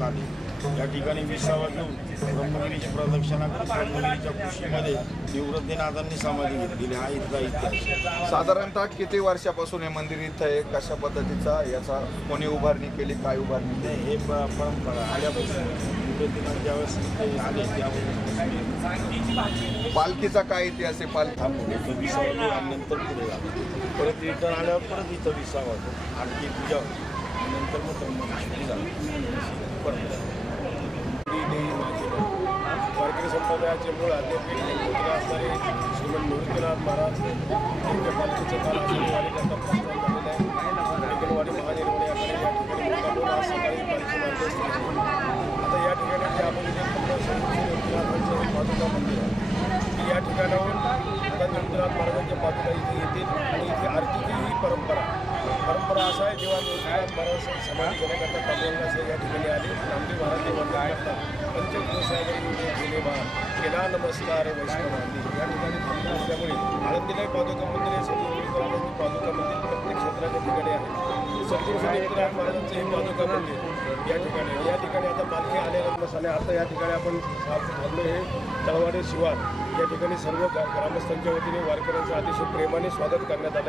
करण्यात आली। या ठिकाणी विसावा घेऊन ब्रह्मगिरीची प्रदक्षिणा करून ब्रह्मगिरीच्या कुशीमध्ये निवृत्तीनाथांनी समाधी घेतलेली हा इथला इतिहास। साधारणतः किती वर्षापासून हे मंदिर इथं आहे, कशा पद्धतीचा याचा कोणी उभारणी केली, काय उभारणी केली? हे परंपरा आल्यापासून निवृत्तीनाथ ज्यावेळेस आले त्यावेळेस पालखीचा काय इतिहास आहे? पालखी इथं विसावा आणि नंतर पुढे झाला, परत रिटर्न आल्यावर परत इथं विसावा होतो, आरती पूजा होती, नंतर मग ब्रह्मगिरी झालं परंपरा। वारकरी संप्रदायाचे मूळ आध्यात्मिक असणारे श्रीमंत निवृत्तीनाथ महाराज यांच्या पालखीचं काल आषाढी करता झालेलं आहे। एकलवाडी महानिर्वाणी या ठिकाणी आज सकाळी पालखी मार्ग असते। आता या ठिकाणी जे आपण निवृत्तीनाथांचं पादुका मंदिर आहे, या ठिकाणाहून आता निवृत्तीनाथ महाराजांच्या पादुका इथे येतील आणि इथे आरतीची ही परंपरा असा आहे। जेव्हा निवृत्तीनाथ महाराज समाधी घेण्याकरता पांडुरंगास या ठिकाणी आले, नामदेव महाराज ते वंदन करतात, पंचभूषागर गेले बा केला नमस्कार वैष्णवांनी। या ठिकाणी थांबले असल्यामुळे आळंदीला पादुका मंदिर आहे, सद्गुरू निवृत्तीनाथांचे पादुका मंदिर प्रत्येक क्षेत्राच्या ठिकाणी आहे। सद्गुरू निवृत्तीनाथ महाराजांचं हे पादुका मंदिर या ठिकाणी आता पालखी आल्यानंतर आता या ठिकाणी आपण थांबलो हे तळवाडे शिवार या ठिकाणी सर्व ग्रामस्थांच्या वतीने वारकऱ्यांचं अतिशय प्रेमाने स्वागत करण्यात आलं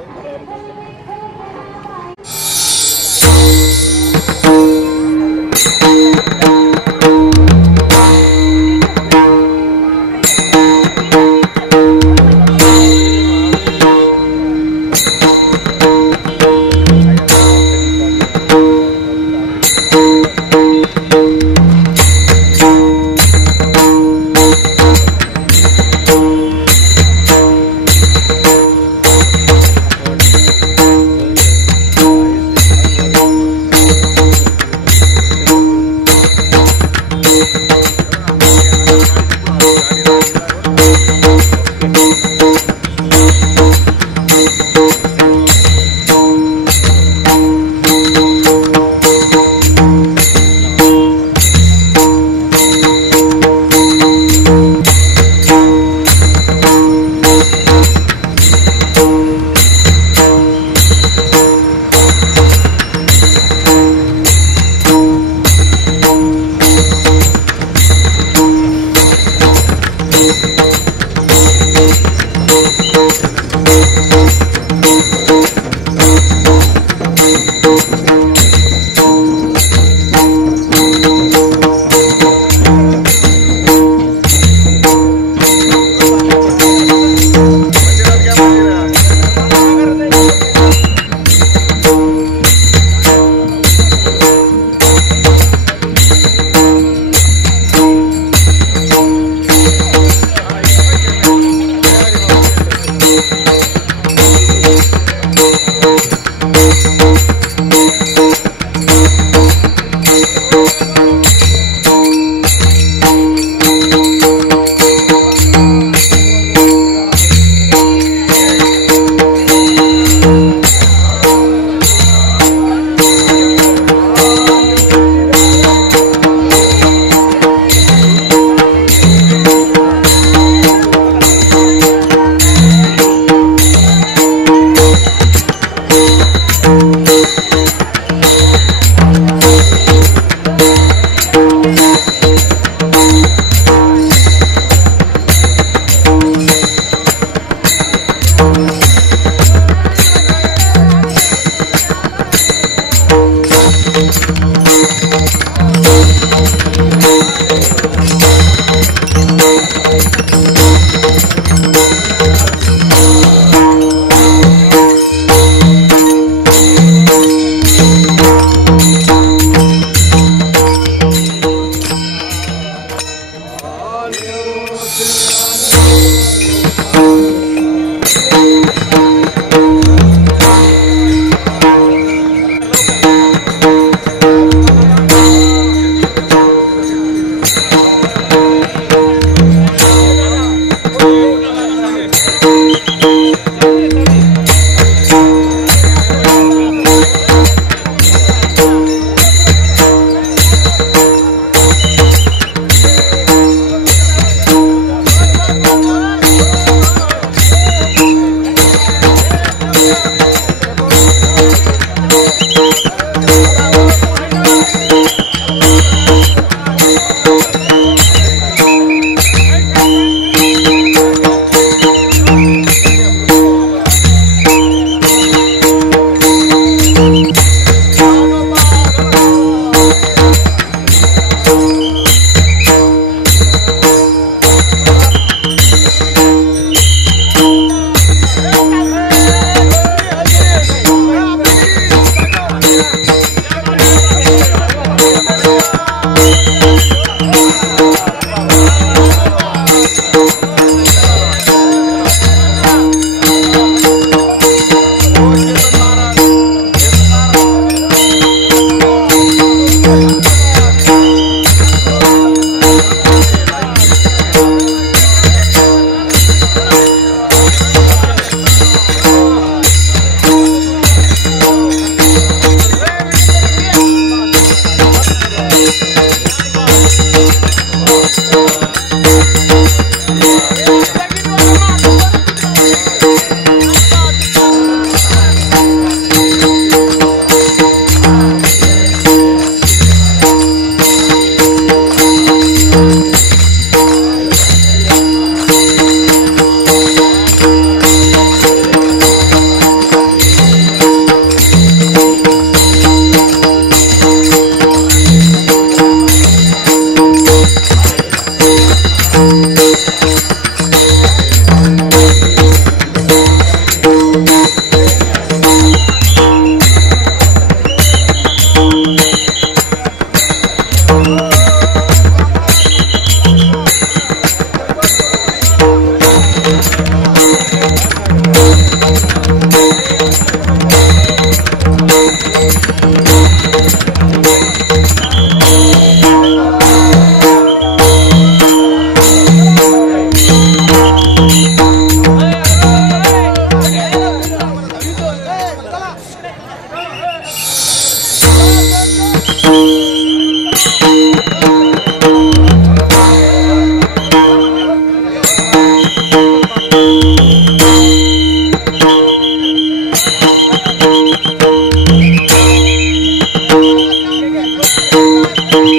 सकळ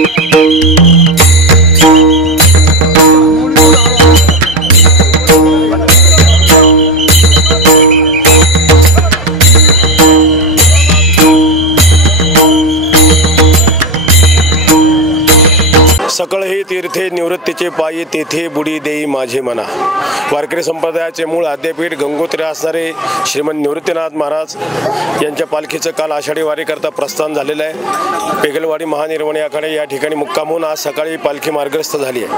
ही तीर्थे निवृत्तीचे पायी तेथे बुडी देई माझे मना. वारकरी संप्रदायाचे मूळ आद्यपीठ गंगोत्री असणारे श्रीमंत निवृत्तीनाथ महाराज यांच्या पालखीचं काल आषाढी वारीकरता प्रस्थान झालेलं आहे. पेगलवाडी महानिर्वाणी आखाडे या ठिकाणी मुक्काम होऊन आज सकाळी पालखी मार्गस्थ झाली आहे.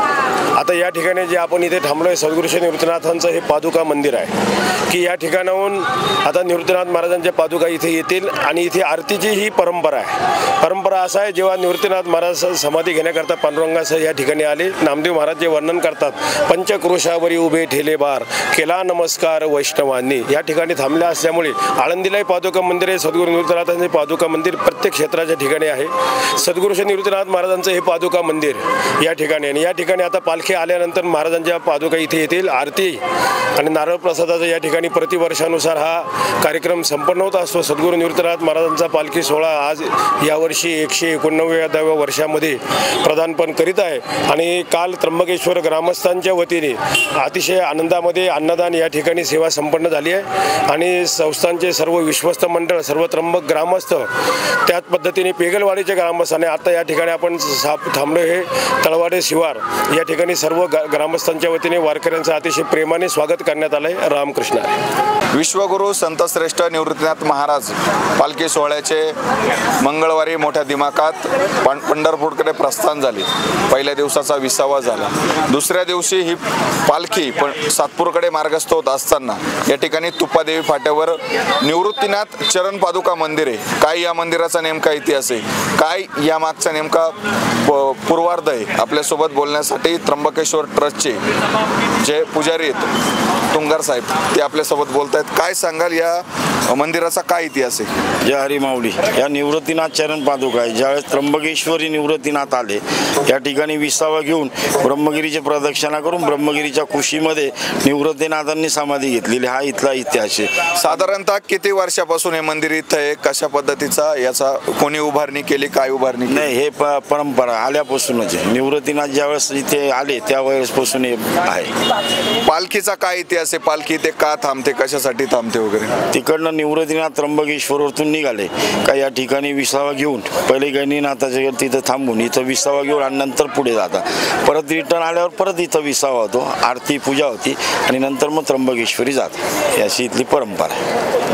आता या ठिकाणी जे आपण इथे थांबलो आहे सद्गुरू श्री निवृत्तीनाथांचं हे पादुका मंदिर आहे की या ठिकाणाहून आता निवृत्तीनाथ महाराजांच्या पादुका इथे येतील आणि इथे आरतीची ही परंपरा आहे. परंपरा असा आहे, जेव्हा निवृत्तीनाथ महाराज समाधी घेण्याकरता पांडुरंगासह या ठिकाणी आले, नामदेव महाराज जे वर्णन करतात, पंचक्रोशावरी उभे ठेले बार केला नमस्कार वैष्णवांनी. या ठिकाणी थांबल्या असल्यामुळे आळंदीलाही पादुका मंदिर आहे. सद्गुरू निवृत्तीनाथांचे पादुका मंदिर प्रत्येक क्षेत्राच्या ठिकाणी आहे. सद्गुरू श्री निवृत्तीनाथ महाराजांचं हे पादुका मंदिर या ठिकाणी आणि या ठिकाणी आता पालखी आल्यानंतर महाराजांच्या पादुका इथे येतील. आरती आणि नारळ प्रसादाचा या ठिकाणी प्रतिवर्षानुसार हा कार्यक्रम संपन्न होत असतो. सद्गुरू निवृत्तीनाथ महाराजांचा पालखी सोहळा आज यावर्षी 189व्या वर्षामध्ये प्रदानपण करीत आहे आणि काल त्र्यंबकेश्वर ग्रामस्थांच्या वतीने अतिशय आनंदामध्ये अन्नदान या ठिकाणी सेवा संपन्न झाली आहे आणि संस्थांचे सर्व विश्वस्त मंडळ, सर्व त्र्यंबक ग्रामस्थ, त्याच पद्धतीने पेगलवाडीचे ग्रामस्थाने आता या ठिकाणी आपण थांबलो हे तळवाडे शिवार या ठिकाणी सर्व ग्रामस्थांच्या वतीने वारकऱ्यांचं अतिशय प्रेमाने स्वागत करण्यात आलं आहे. रामकृष्ण. विश्वगुरु संतश्रेष्ठ निवृत्तीनाथ महाराज पालखी सोहळ्याचे मंगळवारी मोठ्या दिमाखात पंढरपूरकडे प्रस्थान झाले. पहिल्या दिवसाचा 20वा झाला. दुसऱ्या दिवशी ही पालखी सातपूरकडे मार्गस्थ होत असताना या ठिकाणी तुपादेवी फाट्यावर निवृत्तीनाथ चरण पादुका मंदिर आहे. काय या मंदिराचा नेमका इतिहास आहे, काय या मागचा नेमका पूर्वार्ध आहे, आपल्यासोबत बोलण्यासाठी त्र्यंबकेश्वर ट्रस्टचे जे पुजारी आहेत तुंगार साहेब ते आपल्यासोबत बोलत आहेत. काय सांगाल या मंदिराचा काय इतिहास आहे? जय हरी माऊली. या निवृत्तीनाथ चरण पादुका आहे. ज्यावेळेस त्र्यंबकेश्वरी निवृत्तीनाथ आले या ठिकाणी 20वा घेऊन ब्रह्मगिरीची प्रदक्षिणा करून ब्रह्मगिरीच्या कुशीमध्ये निवृत्तीनाथांनी समाधी घेतलेली, हा इथला इतिहास आहे. साधारणतः किती वर्षापासून हे मंदिर इथं आहे, कशा पद्धतीचा याचा कोणी उभारणी केली, काय उभारणी केली? नाही, हे परंपरा आल्यापासूनच आहे. निवृत्तीनाथ ज्यावेळेस इथे आले त्यावेळेसपासून हे आहे. पालखीचा काय इतिहास आहे? पालखी ते का थांबते, कशासाठी थांबते वगैरे? तिकडनं निवृत्तीनाथ त्र्यंबकेश्वरवरतून निघाले का या ठिकाणी 20वा घेऊन पहिले गणिनाथाच्या तिथं थांबून इथं 20वा घेऊन आणि नंतर पुढे जातात. परत रिटर्न आल्यावर परत इथं 20वा होतो, आरती पूजा होती आणि नंतर मग त्र्यंबकेश्वरी जाते. अशी इथली परंपरा आहे.